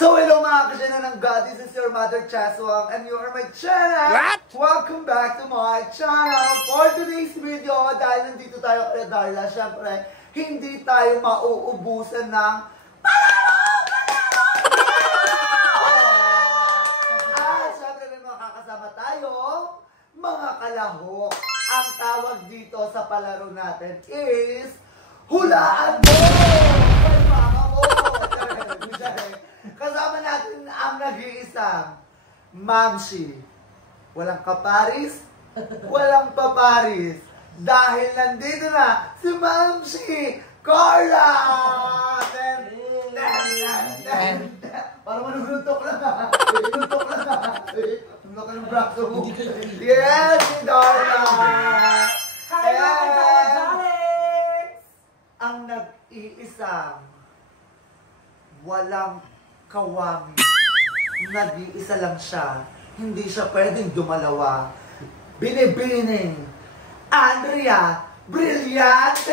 So hello mga kasyana ng God, this is your Mother Chaswang and you are my channel! What? Welcome back to my channel! For today's video, dahil nandito tayo kay Darla, syempre, hindi tayo mauubusan ng palaro! At syempre may makakasama tayo, mga kalahok. Ang tawag dito sa palaro natin is Hulaan Mo! Ay mama mo! Kasama natin ang nag-iisang Mamshi. Walang kaparis, walang paparis. Dahil nandito na si Mamshi Carla! Parang manunutok lang ha. Manunutok lang ha. Ang laki ng braso mo. Yes, si Darla! Hi, Alex! Ang nag-iisang walang kawami. Nag-iisa lang siya. Hindi siya pwedeng dumalawa. Binibining Andrea Brillantes!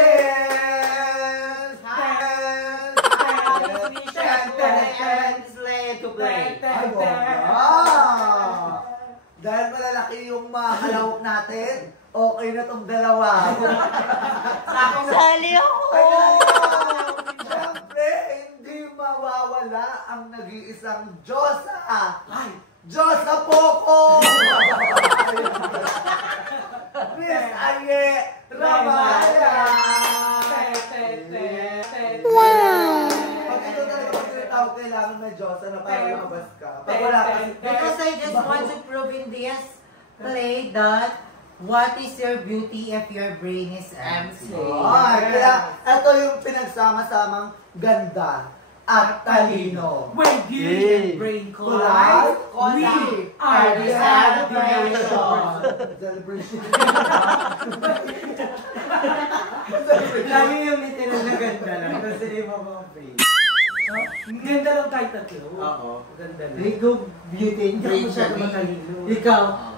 Ay, wow! Dahil malalaki yung mahalawak natin, okay na tong dalawa. Sali ako! Siyempre, hindi mawawala ang nag-iisang Diyosa. Ay, Diyosa Poco! Miss Aye Ramaya! Wow! Pag ito talaga magsalita, kailangan may Diyosa na para lumabas ka. Pag wala ka, Because I just want to prove in this play that what is your beauty if your brain is empty? Kaya ito yung pinagsama-samang ganda at talino. When beauty and brain collide, we are the celebration. Lagi yung literal na ganda lang. Kasi di mo mga brain. Ang ganda lang kahit tatlo. Oo. Ganda lang. Ikaw, beauty and brain siya. Ikaw,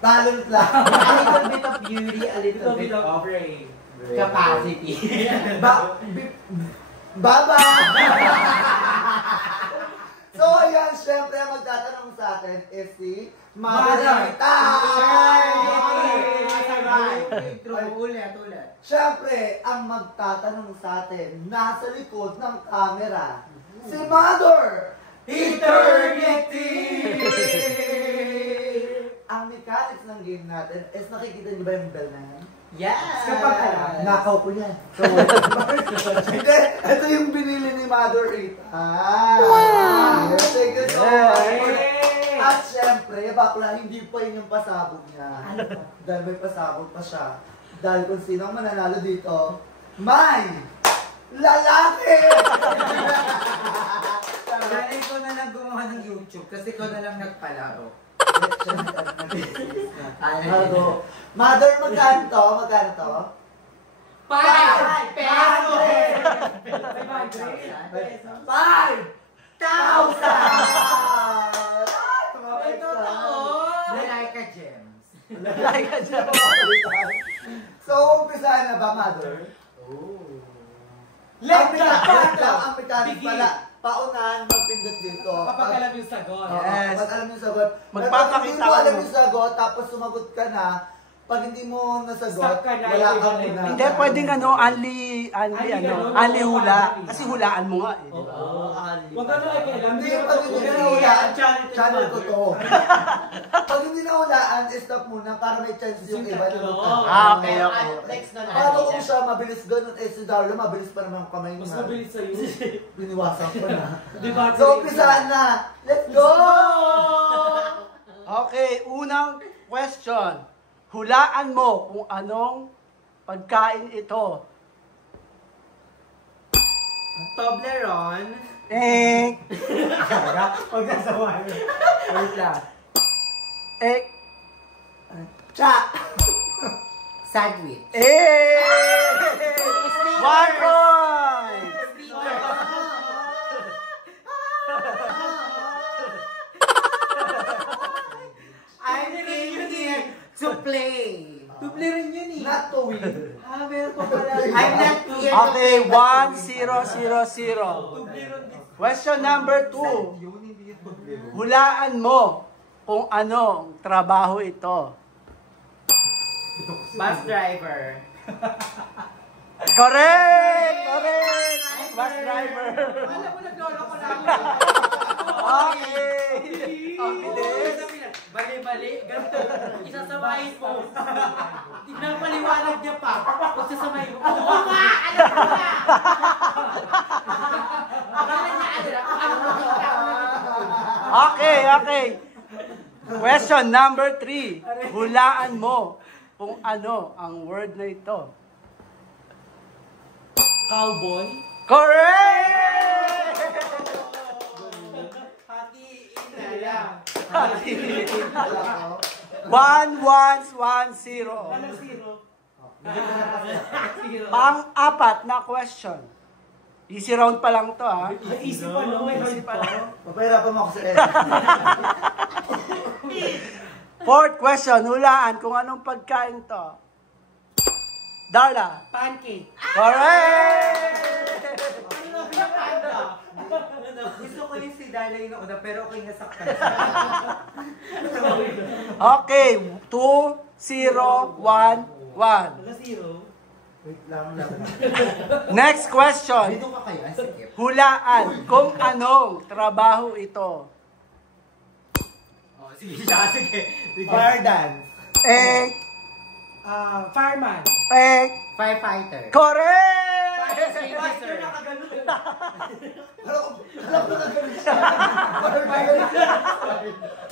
Talent lang. a little bit of beauty, a little bit of brain. capacity. Baba! So, ayan, syempre, ang magtatanong sa atin is si Marita! Ulit. Syempre, ang magtatanong sa atin, nasa likod ng camera, si Mother Eternity! Ang mechanics ng game natin is nakikita niyo ba yung bell na yan? Yes! Nakaw ko yan. So, hindi, ito yung binili ni Mother Rita. Wow! Yes, thank you so much. At syempre, bakla, hindi pa yun yung pasabog niya. Dahil may pasabog pa siya. Dahil kung sino ang mananalo dito, may lalaki! Dahil ko na lang gumawa ng YouTube kasi ko na lang nagpalaro. Mother, magkano to? Magkano to? 5 pesos! 5,000! Like gems. So, umpisahan na ba, Mother? Let's Ang mechanic pala, paunahan magpindot dito. Kapag alam yung sagot. Yes. Kapag alam yung sagot. Magpapakita Pag hindi mo alam yung sagot, tapos sumagot ka na, pag hindi mo nasagot, Stuck ka na, wala hindi kang ka una. Hindi, pwedeng only hula. Kasi hulaan mo nga eh. Huwag ka na kailangan. Hindi, pag hindi na hulaan, channel ko to. Pag hindi na hulaan, stop muna para may chance yung iba na Okay. Next na Paano kung siya mabilis ganun, si Darla mabilis pa naman ang kamay Mas niya. mabilis sa'yo. Biniwasan ko na. Diba? So, umpisahan na. Let's go! Okay, unang question. Hulaan mo kung anong pagkain ito. Toblerone. Huwag na sa wire. Wait lang. Cha! Sandwich. 1 point! I'm thinking to play. Tuple rin yun eh. Not to win. Meron pa pala. I'm not here. Okay, 1-0-0-0. Tuple rin. Question number 2. Hulaan mo kung anong trabaho ito. Bus driver. Correct! Correct! Bus driver. Alam mo, naglolo ko lang. Okay. Ang bilis. Bali-bali. Ganito. Isasamahin mo. Pinapaliwanag niya pa. Kung sasamahin mo. Oo nga! Alam ko nga! Akala niya, ano na? Okay, okay. Question number 3. Hulaan mo kung ano ang word na ito. Cowboy. Correct! Hatiin na lang. 1-1-1-0. Walang zero. Pang-apat na question. Easy round pa lang to, ha? Easy pa, no? May hard pa. Papahirapan mo ako sa Fourth question. Hulaan kung anong pagkain to. Darla. Pancake. Correct! Ano na pinapanda? Gusto ko yung si Darla yung nauna, pero okay nasaktan siya. Okay. 2-0-1-1. Wala zero. Wait lang. Next question. Dito ka kayo, sige. Hulaan kung anong trabaho ito. Oh, sige siya, sige. Fire dance. Fireman. Firefighter. Correct! Firefighter na kagano'n. Alam ko na ganun siya.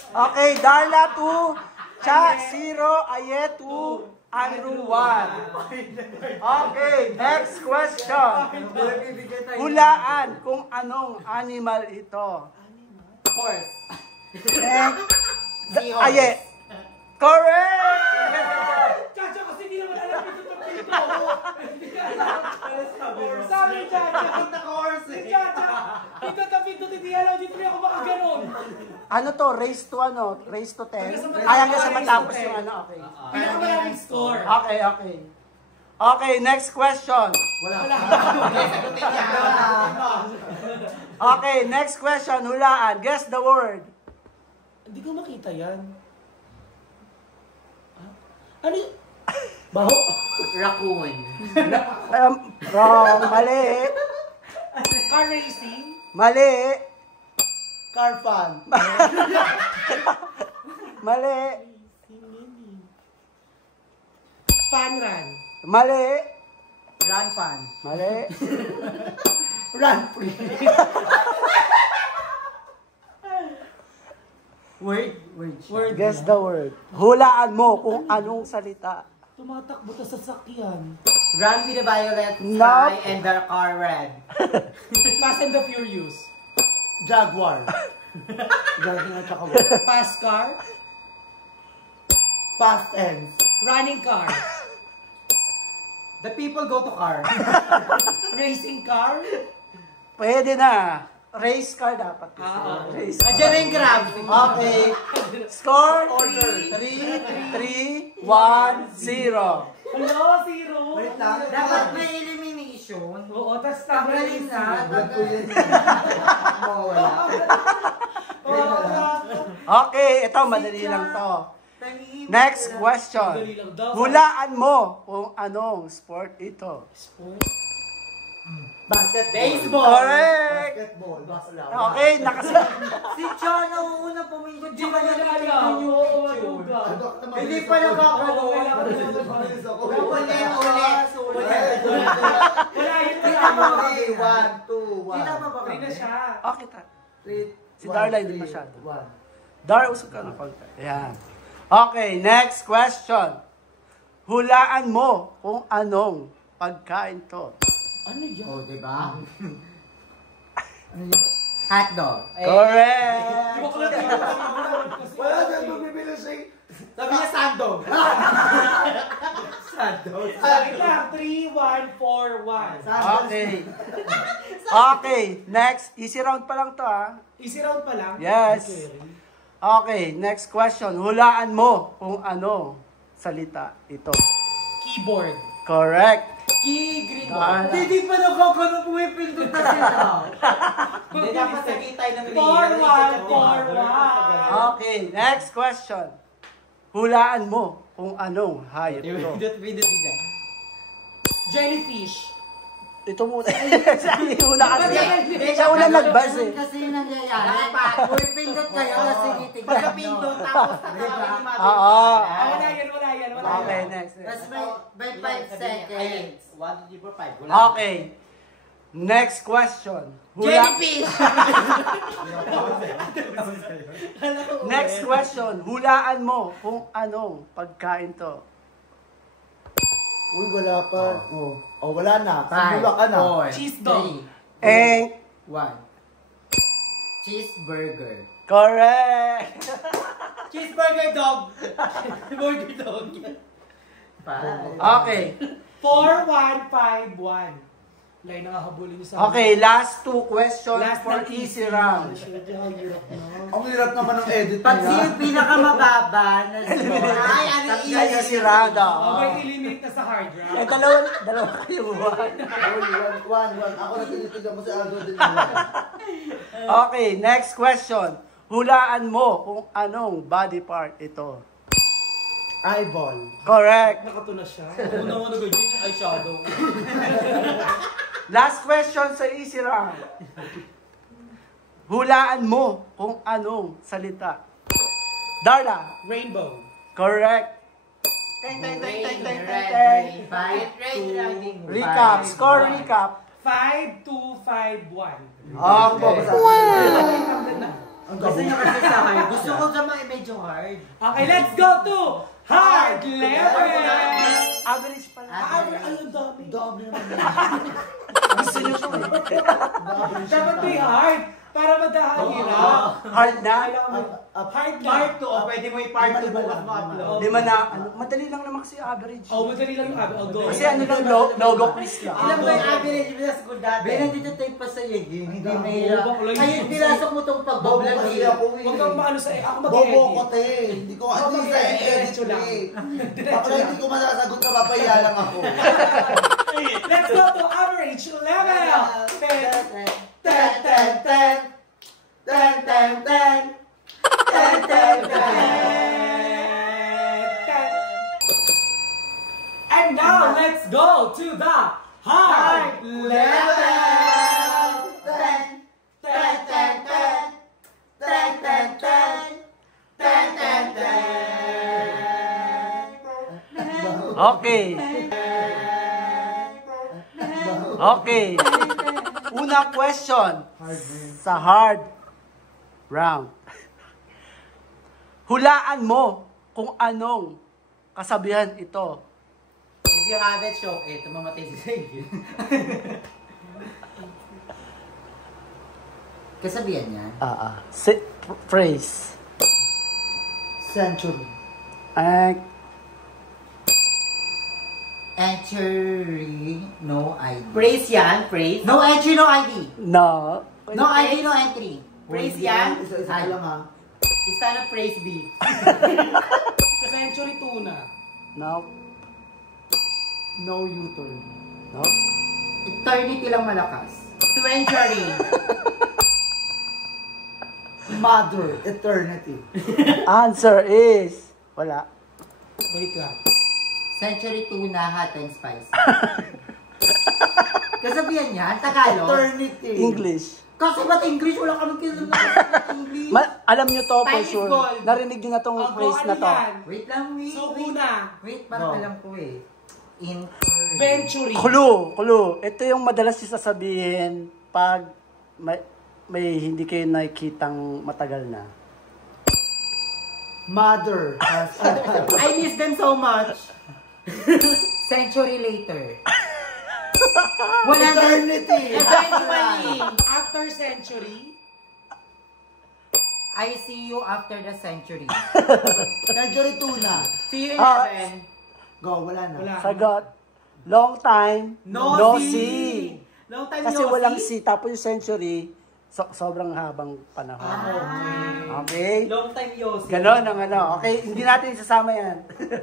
Okay, Darla 2, Cha 0, Aye 2, Andrew 1. Okay, next question. Hulaan kung anong animal ito. Horse. Aye. Correct! Chacha, kasi hindi naman alam ito pag dito. Sabi ni Chacha. Si Chacha. Ito tapito, hindi alam. Dito rin ako makaganon. Ano to? Race to ano? Race to 10? Ay, hanggang sa matapos yung ano. Okay. Pinakamaraming score. Okay, okay. Okay, next question. Okay, next question. Hulaan. Guess the word. Hindi ko makita yan. Ano y- Baho? Raccoon. Wrong. Mali. Car racing? Mali. Car fun. Mali. Fun run? Mali. Run fun. Mali. Run free. Word Guess na. the word. Hulaan mo kung anong salita. Tumatakbo ta sa sakyan. Run with the violet Nope. sky and the car red. Fast and the Furious. Jaguar. Jaguar at saka what? Fast car. Fast ends. Running car. The people go to car. Racing car. Pwede na. Race car dapat. Race car. Diyan na yung grab. Okay. Score? Order. 3-1-0. Hello, zero. Wait lang. Dapat may elimination. Oo, tas Tanggalin na. Vlog ko yun. Mawawala. Okay, ito madali lang to. Next question. Hulaan mo kung anong sport ito. Sport. Baseball. Correct! Basketball. Okay, Si John, nauuna pumingon. Hindi pa nila alam. Oo, maduga. Hindi pa nakakalo. Mabilis ako. Ulit. Wala yun Kita mo na. ba? 3, 2, 1. Kita mo ba? Three na siya. Okay, ta. 3, Si Darla hindi masyado. Dar, usok ka ng konti. Ayan. Okay, next question. Hulaan mo kung anong pagkain to. Ano yan? Oh, diba? Hotdog. Correct! Wala na bumibili siya. Sabi niya sandog. Sandog. Wait lang. 3, 1, 4, 1. Okay. Okay, next. Easy round pa lang to, ha? Easy round pa lang? Yes. Okay. Okay, next question. Hulaan mo kung ano salita ito. Keyboard. Correct. Green Darla. Hindi pa nakakano pumipindot na sila. Hindi dapat sakitay ng Forward. Okay, next question. Hulaan mo kung anong hayop ito. Pindot siya. Jellyfish. Ito muna. Siya una kasi. Siya una nag-buzz eh. Kasi yung nangyayari, pumipindot kayo kasi titignan nyo. Pagkapindot, tapos tatawagin ni Mother. Oo. Wala yan. Okay, next. Tapos may 5 seconds. 1, 2, 3, 4, 5. Okay. Next question. Jellyfish! Next question. Hulaan mo kung anong pagkain to. Uy, wala pa. Oh, wala na. 5, Simula ka na. 4, Cheese dog. 3, 1. 1. Cheeseburger. Correct! Cheeseburger dog! Burger dog. 5. Okay. 4-1-5-1. Lay na habulin niyo sa Okay, last two questions Last for na easy round. Ang hirap naman ng edit Pag sino niya. pinakamababa na score, Ay, ano Sa easy round, Okay, eliminate na sa hard round. Eh, dalawa kayo. One. Ako na tinitigan mo si Aldo din. Okay, next question. Hulaan mo kung anong body part ito. Eyeball. Correct. Nakatuna siya. Una-una ganyan yung eyeshadow. Last question sa easy round. Hulaan mo kung anong salita. Darla. Rainbow. Correct. Recap. Score recap. 5-2-5-1. Okay. gusto nyo kasi sa hard. Gusto ko sa mga medyo hard. Okay, let's go to hard level. Average pala. Ang dami. Dami naman yan. Gusto nyo siya eh. Dapat may hard para madahirap. Hard na. Hard na. Part 2, o pwede mo i-part 2 bukas mo upload. Di man na, madali lang naman kasi average. Oh, madali lang yung average. Go. Kasi ano lang, logo quiz lang. Ilan ba yung average mo sa school dati? Ben, nandito tayo pa sa iyo. Hindi mahirap. Ayun, pinasok mo tong Bobo pag-vlog kasi eh. ako Huwag kang maano sa ako Bobo ko mag-edit. te. Hindi ko Ako hindi sa mag-edit, edit diretso lang. Kapag hindi ko masasagot na papahiya lang ako. Let's go to average level. 10. And now let's go to the hard level. Okay. Okay. Unang question sa hard round. Hulaan mo kung anong kasabihan ito. If you have it, show it. Mamatay si Sige. Kasabihan niya. Phrase. Century. Entry, no ID. Praise yan, praise. No entry, no ID. No. No ID, no entry. Praise yan. Isa-isa ka lang ha. Isa na praise B. Century tuna. No. No U-turn. No. Eternity lang malakas. Century. Mother. Eternity. Answer is wala. Wait lang. Century tuna, hot and spicy. Kasabihan niya, Tagalog. Eternity. English. Kasi ba't English? Wala kami kilam na English. Alam nyo to for Time is sure. gold. Narinig nyo na tong phrase na to. Wait lang, wait. So, wait. una. Wait, parang Go. alam ko eh. Venturi. Clue. Ito yung madalas yung sasabihin pag may hindi kayo nakikitang matagal na. Mother. I miss them so much. Century later. Eternity. Eventually. After century. I see you after the century. Century tuna. See you in Ah. heaven. Go, wala na. Wala. Sagot. Long time, No see. Long time Kasi no walang see. C. Tapos yung century, sobrang habang panahon. Ah, Okay? Long time Yossi. Ganon ang ano. Okay, hindi natin isasama yan.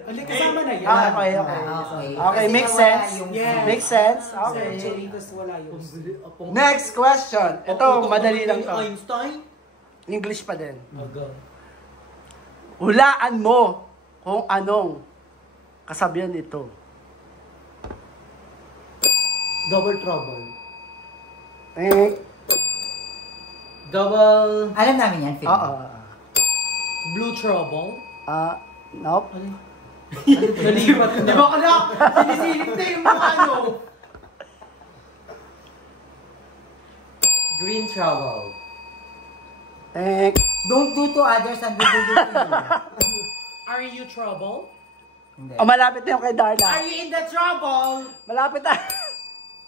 Hindi, kasama na yan. Okay. Okay, makes sense. Yes. Makes sense. Okay. Okay. Cheritos wala Yossi. Next question. Ito, madali lang to. Einstein? English pa din. Aga. Hulaan mo kung anong kasabihan ito. Double trouble. Double Alam namin yan, Phil. Oo. Blue trouble. Nope. Nalipat na. Di ba ka na? Sinisilip na yung mga ano. Green trouble. Don't Don't do to others and do to you. Are you trouble? Hindi. malapit na yung kay Darla. Are you in the trouble? Malapit na.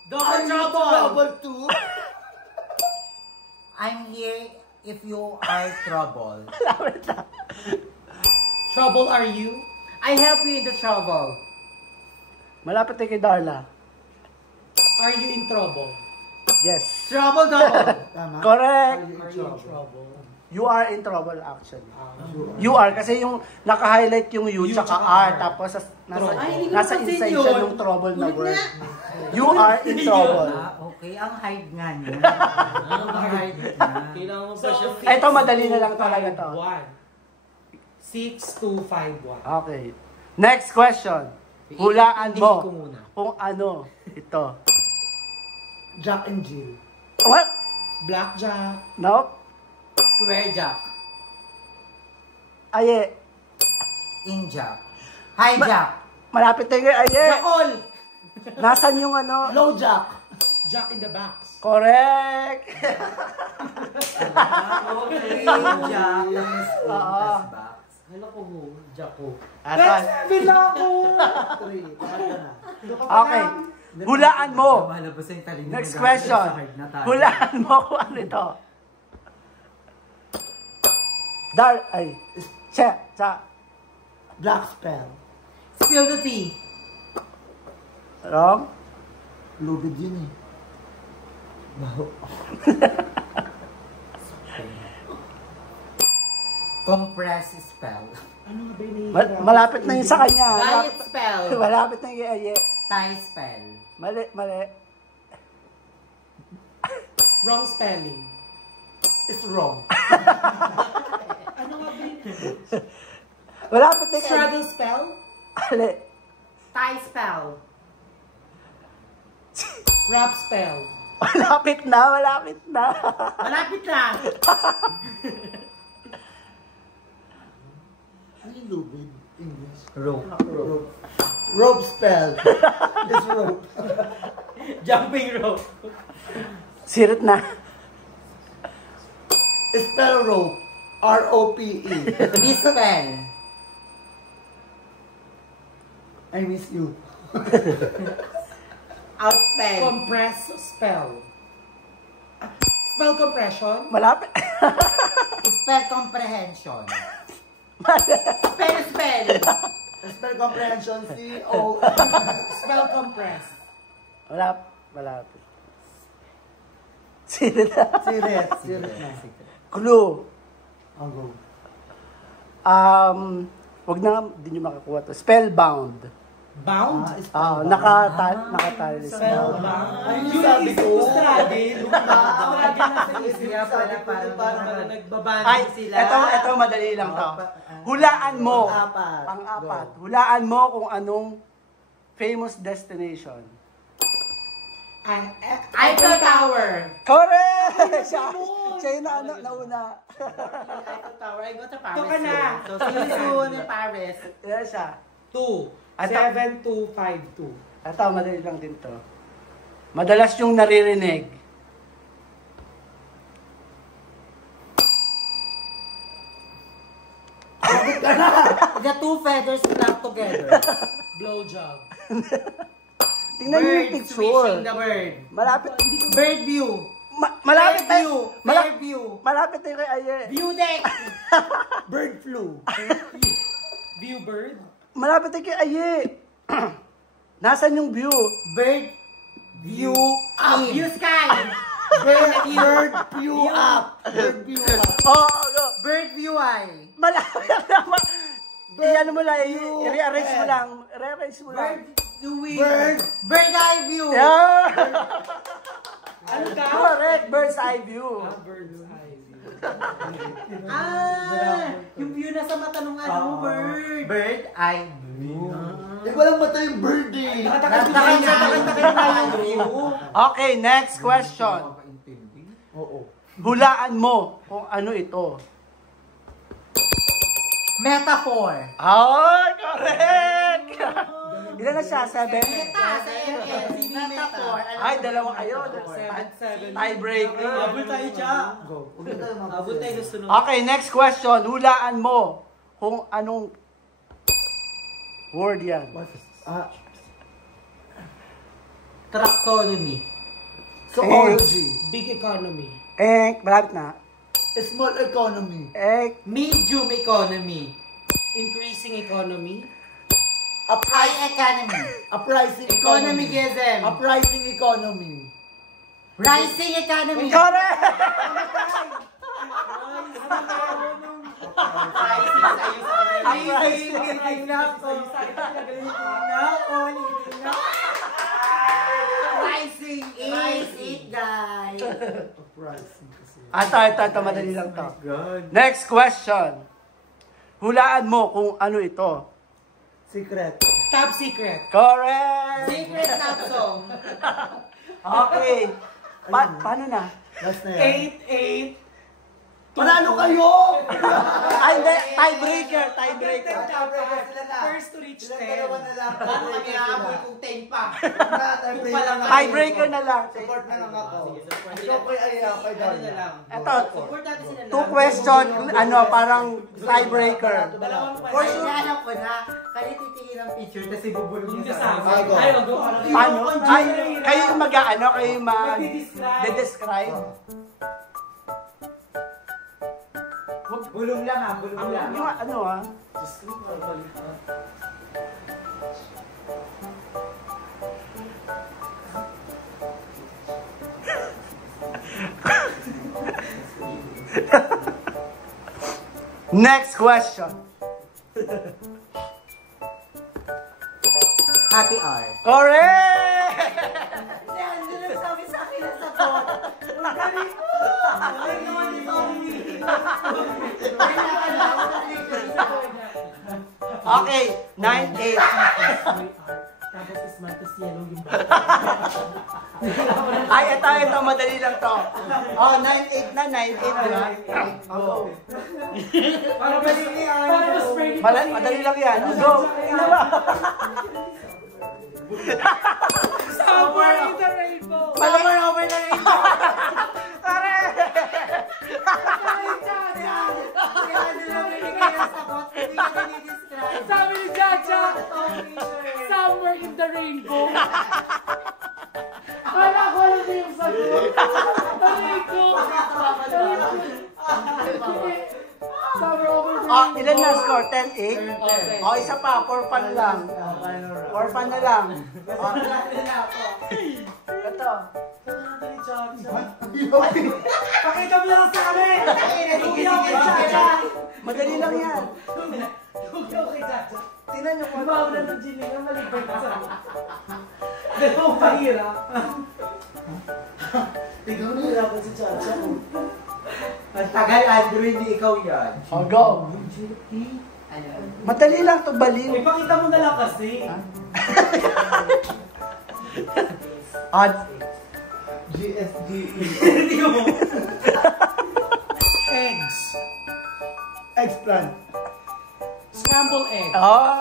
Double trouble. Trouble too? I'm here if you are trouble. Malapit na. Trouble are you? I help you in the trouble. Malapit na kay Darla. Are you in trouble? Yes. Trouble double. Tama? Correct. Are you in trouble? You are in trouble actually. You are kasi yung naka-highlight yung you tsaka R tapos Ay, hindi ko nasa napansin inside yun. siya yung trouble na Ulit word. na. You are in trouble. Okay. Ang hide nga niya. Ang hide niya. Kailangan mo ba siya? Ito, madali na lang talaga to. 6251. Okay. Next question. Hulaan Hindi ko mo muna. kung ano ito. Jack and Jill. What? Blackjack. Nope. Square jack. Aye. Injack. Hijack. Malapit na yung aye. Jackal. Nasaan yung ano? Low Jack. Jack in the box. Correct. Injack. Oo. Hala ko ho. Jacko. Atan. Bilako. 3. Bakit na? Okay. Hulaan mo. Malabas yung talino. Next question. Hulaan mo kung ano ito. Ay. Cha. Black spell. Spill the tea. Wrong? Lubid yun eh. Compress spell. Ano nga ba yun? Malapit na yun sa kanya. Diet spell. Malapit na yung aye. Tie spell. Mali. Wrong spelling. It's wrong. Ano nga ba yun? Malapit na yung aye. Struggle spell? Mali. Tie spell. Rap spell. Malapit na. Malapit na. Ano yung lubid? English. Rope. Rope spell. It's rope. Jumping rope. Sirit na. Spell rope. R-O-P-E. Dispel. I miss you. Outspell. Compress spell. Spell compression. Malapit. Spell comprehension. Spell. Spell comprehension. C-O. Spell compress. Malapit. Sirit na. Sirit. Sirit na. Clue. I'll go. Wag na, hindi nyo makakuha to. Spellbound. Bound? Nakatali. Spellbound? Ayun yung sabi ko. Struggle nasa isip. Kaya pala Parang nagbabanding Ay, sila. ito madali lang to. Hulaan mo. Pang-apat. Pang-apat. Hulaan mo kung anong famous destination. Eiffel Tower. Correct! Siya yung nauna. Eiffel Tower. I go to Paris. Ito ka na. So, see you soon in Paris. Yan siya. 7252. Ito, madali lang din to. Madalas yung naririnig. The two feathers flock together. Blowjob. Tingnan niyo yung Bird picture. swishing the bird. Malapit. Bird view. Malapit Fair view. na. Fair view. Malapit na yung kay Aye. View deck. Bird flu. View bird. Malapit na kay Aye. Nasaan yung view? Bird view Up. in. View sky. Bird view up. Bird view up. Oh, go. Bird view eye. Malaki naman. Iyan mo lang, i-rearrange mo lang. Rearrange mo lang. Bird eye view. Yeah. Ano ka? Correct, bird's eye view. Bird's eye view. Yung view na sa mata ng ano mo, bird. Bird eye view. Walang mata yung bird eh. Takay na yung view. Okay, next question. Oo. Hulaan mo kung ano ito. Metaphor. Oh, correct! Ilan na siya? 7? Metaphor. Ay, dalawa kayo. 7. Tiebreaker. Abol tayo, Cha. Go. Huwag na tayo Abol tayo sa sunod. Okay, next question. Hulaan mo kung anong word yan. Taxonomy. Zoology. Big economy. Malapit na. Small economy. Medium economy. Increasing economy. High economy. Uprising economy. Economy-gism. Uprising economy. Rising economy. Correct! Rising is it, guys. Uprising kasi. Ito, madali lang to. Next question. Hulaan mo kung ano ito. Secret. Top secret. Correct! Secret love song. Okay. Paano na? Last na yan. 8. Panalo kayo! Ay, hindi. Tiebreaker. Tiebreaker. First to reach 10. Silang dalawa na lang. Paano kami aabol kung 10 pa? Tiebreaker na lang. Support na lang ako. Ikaw kay Aya, kay Donna. Ito, Support natin sila. 2 question, parang tiebreaker. For sure, alam ko na. Kaya titingin ang picture, tapos ibubulong Yung niya sa kasama. akin. Ay, go. Paano? Ay, kayo yung kayo yung mag-describe. Bulong lang ha, bulong lang. Yung ano Next question. Happy hour. Correct! Yan, yun ang sabi sa akin na sagot. Ang galing ko! Ay, naman ito ang Okay, 9-8. Tapos is mantas yellow yung Ay, ito, madali lang to. Oh, 9-8 na, 9-8, di ba? Oh, Para mas madali lang yan. Go! Somewhere in the rainbow. Somewhere over the rainbow. Sabi ni Chacha, somewhere in the rainbow. Kala ko alam na yung sagot. Taray ko. Somewhere over the Oh, rainbow. ilan na score? 10-8? Okay. Oh, isa pa, 4 fan lang. 4 fan na lang. Oh, ito. Pakita mo lang sa amin. Tugiyaw kay Chacha. Madali lang yan. Tugiyaw kay Chacha. Tingnan nyo kung Ibaw na ng Gini na malibay ka sa akin. Dalawang pahira. Ikaw na hirapan si Chacha. Ang tagal, Andrew, hindi ikaw yan. Oh, go. Madali lang to, baliw. Ipakita mo na lang kasi. Odds. GSGE. Hindi mo. Eggs. Eggplant. Scrambled egg. Oh.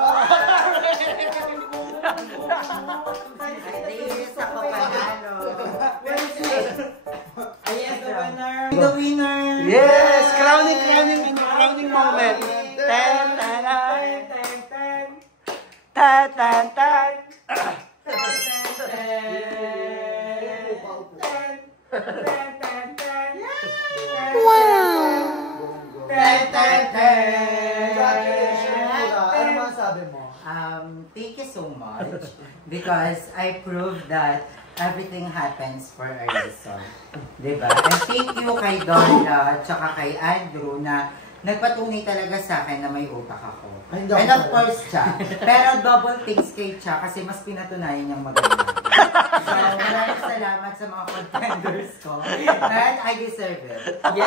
Naiinis ako panalo. Yes, the winner. The winner. Yes! Crowning moment. Ten, ten, ten. Ten, ten, ten. Ano masabi mo? Thank you so much because I proved that everything happens for a reason. Diba? And thank you kay Darla at saka kay Andrew na nagpatunay talaga sa akin na may utak ako. And of course, Cha. Pero double thanks kay Cha kasi mas pinatunayan niyang maganda. So, maraming salamat sa mga contenders ko. And I deserve it. Yeah!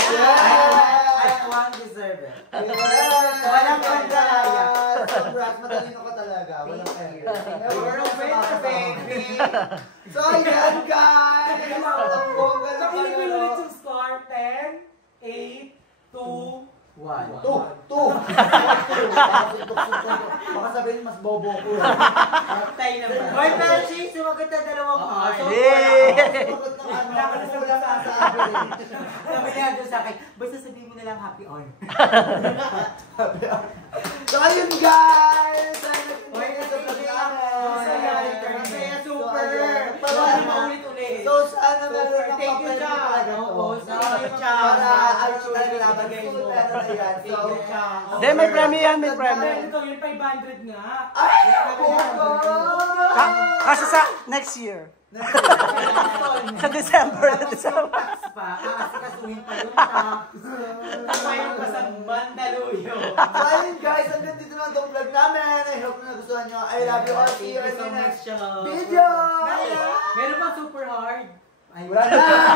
I won't deserve it. Yeah! Walang pandalaya. Congrats, matalino ka talaga. Walang error. You're a winner, baby! So, ayan, guys! Ang bongga na Sakinig mo pala, ulit no? yung score. 10, 8, 2, 2. Baka sabihin mas bobo ko. Patay naman. Hoy, pero siya sumagot na dalawang heart. Sumagot ng ano, wala sasabi. Sabi niya doon sa akin, basta sabihin mo na lang happy on. So, ayun, guys! Hoy, Masaya, super! Para maulit-ulit. So, sana meron ng Thank you, papel Cha. talaga to. Oo, thank you, Cha. Para actually laban Ibigay full mo. pera na yan. Thank you, Cha. Hindi, may premyo yan, may premyo. Ito, yung 500 nga. Ay! Bobo! Kasi sa next year. Sa December. Tax pa, aasikasuhin pa yung tax. Tapayan pa sa Mandaluyo. So, ayun, guys, hanggang dito na itong vlog namin. I hope na nagustuhan nyo. I love you all. See you in the next video! Meron pa super hard. Wala na!